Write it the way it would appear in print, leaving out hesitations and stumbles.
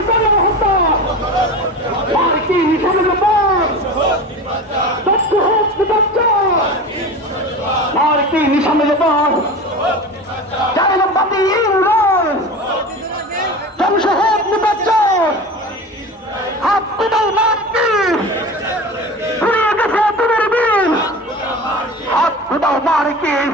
গণহত্যা মার্কিন নিশানের উপর দক্ষ হোক নিপাচার মার্কিন নিশানের উপর জালিমবাদী ইমরান ধ্বংস হোক নিপাচার হাত কোথাও মার্কিন ঘুরিয়ে গেছে তোমার দিন হাত কোথাও মার্কিন